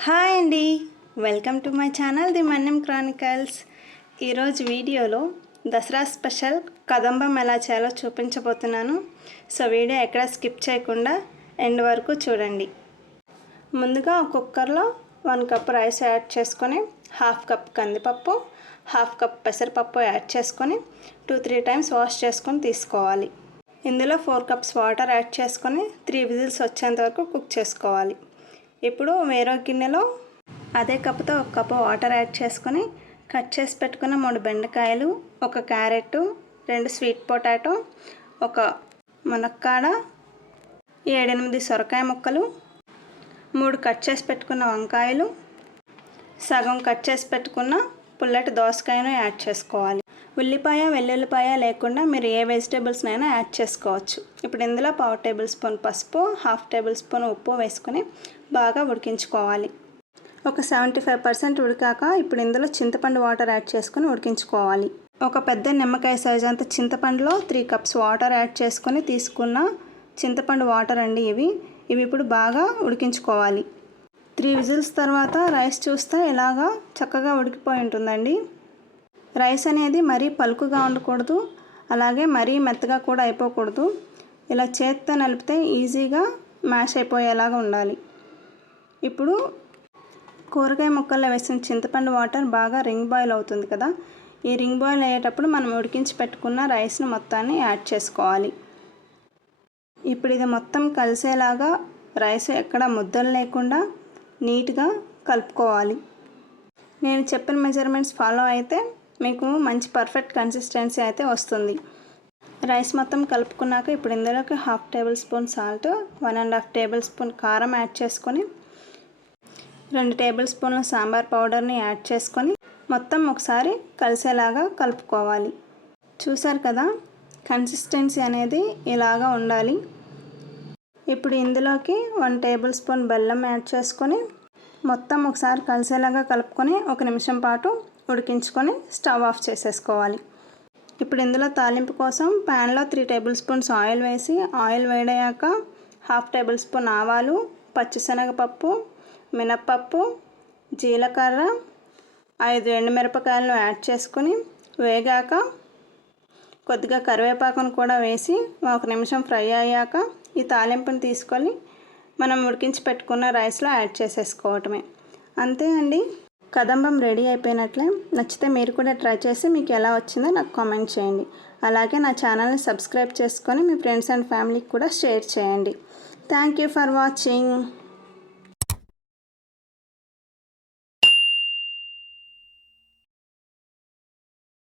Hi అండి, welcome to my channel the Manyam Chronicles. ఈరోజు వీడియోలో దసరా స్పెషల్ కదంబం ఎలా చేయాలో చూపించబోతున్నాను. సో వీడియో ఎక్కడ స్కిప్ చేయకుండా ఎండ్ వరకు చూడండి. ముందుగా కుక్కర్లో 1 కప్ రైస్ యాడ్ చేసుకొని, 1/2 కప్ కందిపప్పు, 1/2 కప్ పెసరపప్పు యాడ్ చేసుకొని 2-3 టైమ్స్ వాష్ చేసుకొని తీసుకోవాలి. ఇందులో 4 కప్స్ వాటర్ యాడ్ చేసుకొని 3 విజిల్స్ వచ్చేంత వరకు కుక్ చేసుకోవాలి. ఇప్పుడు వేరే గిన్నెలో అదే కప్పుతో 1 కప్పు వాటర్ యాడ్ చేసుకొని కట్ చేసి పెట్టుకున్న 3 బెండకాయలు, 1 క్యారెట్, 2 స్వీట్ పొటాటో, 1 మునక్కాడ, 7-8 సొరకాయ ముక్కలు, 3 కట్ చేసి పెట్టుకున్న వంకాయలు, సగం కట్ చేసి పెట్టుకున్న పుల్లటి దోసకాయను యాడ్ చేసుకోవాలి. ఉల్లిపాయ వెల్లుల్లిపాయ లేకుండా మీరు ఏ వెజిటేబుల్స్నైనా యాడ్ చేసుకోవచ్చు. ఇప్పుడు ఇందులో 1/2 టేబుల్ స్పూన్ పసుపు, 1/2 టేబుల్ స్పూన్ ఉప్పు వేసుకొని బాగా ఉడికించుకోవాలి. ఒక 75% ఉడికాక ఇప్పుడు ఇందులో చింతపండు వాటర్ యాడ్ చేసుకొని ఉడికించుకోవాలి. ఒక పెద్ద నిమ్మకాయ సైజ్ అంత చింతపండులో 3 కప్స్ వాటర్ యాడ్ చేసుకొని తీసుకున్న చింతపండు వాటర్ అండి ఇవి ఇప్పుడు బాగా ఉడికించుకోవాలి. 3 విజిల్స్ తర్వాత రైస్ చూస్తే ఇలాగా చక్కగా ఉడికిపోయి ఉంటుందండి. రైస్ అనేది మరీ పలుకుగా ఉండకూడదు, అలాగే మరీ మెత్తగా కూడా అయిపోకూడదు. ఇలా చేత్తో నలిపితే ఈజీగా మ్యాష్ అయిపోయేలాగా ఉండాలి. ఇప్పుడు కూరగాయ ముక్కల్లో వేసిన చింతపండు వాటర్ బాగా రింగ్ బాయిల్ అవుతుంది కదా, ఈ రింగ్ బాయిల్ అయ్యేటప్పుడు మనం ఉడికించి పెట్టుకున్న రైస్ను మొత్తాన్ని యాడ్ చేసుకోవాలి. ఇప్పుడు ఇది మొత్తం కలిసేలాగా రైస్ ఎక్కడ ముద్దలు లేకుండా నీట్గా కలుపుకోవాలి. నేను చెప్పిన మెజర్మెంట్స్ ఫాలో అయితే మీకు మంచి పర్ఫెక్ట్ కన్సిస్టెన్సీ అయితే వస్తుంది. రైస్ మొత్తం కలుపుకున్నాక ఇప్పుడు ఇందులోకి 1/2 table spoon salt, 1.5 table spoon కారం యాడ్ చేసుకొని 2 టేబుల్ స్పూన్ల సాంబార్ పౌడర్ని యాడ్ చేసుకొని మొత్తం ఒకసారి కలిసేలాగా కలుపుకోవాలి. చూసారు కదా, కన్సిస్టెన్సీ అనేది ఇలాగా ఉండాలి. ఇప్పుడు ఇందులోకి 1 టేబుల్ స్పూన్ బెల్లం యాడ్ చేసుకొని మొత్తం ఒకసారి కలిసేలాగా కలుపుకొని 1 నిమిషం పాటు ఉడికించుకొని స్టవ్ ఆఫ్ చేసేసుకోవాలి. ఇప్పుడు ఇందులో తాలింపు కోసం ప్యాన్లో 3 టేబుల్ స్పూన్స్ ఆయిల్ వేసి, ఆయిల్ వేడయ్యాక 1/2 టేబుల్ స్పూన్ ఆవాలు, పచ్చిశనగపప్పు, మినప్పప్పు, జీలకర్ర, 5 ఎండుమిరపకాయలను యాడ్ చేసుకొని వేగాక కొద్దిగా కరివేపాకును కూడా వేసి 1 నిమిషం ఫ్రై అయ్యాక ఈ తాలింపుని తీసుకొని మనం ఉడికించి పెట్టుకున్న రైస్లో యాడ్ చేసేసుకోవటమే. అంతే అండి, కదంబం రెడీ అయిపోయినట్లే. నచ్చితే మీరు కూడా ట్రై చేసి మీకు ఎలా వచ్చిందో నాకు కామెంట్ చేయండి. అలాగే నా ఛానల్ని సబ్స్క్రైబ్ చేసుకొని మీ ఫ్రెండ్స్ అండ్ ఫ్యామిలీకి కూడా షేర్ చేయండి. Thank you for watching.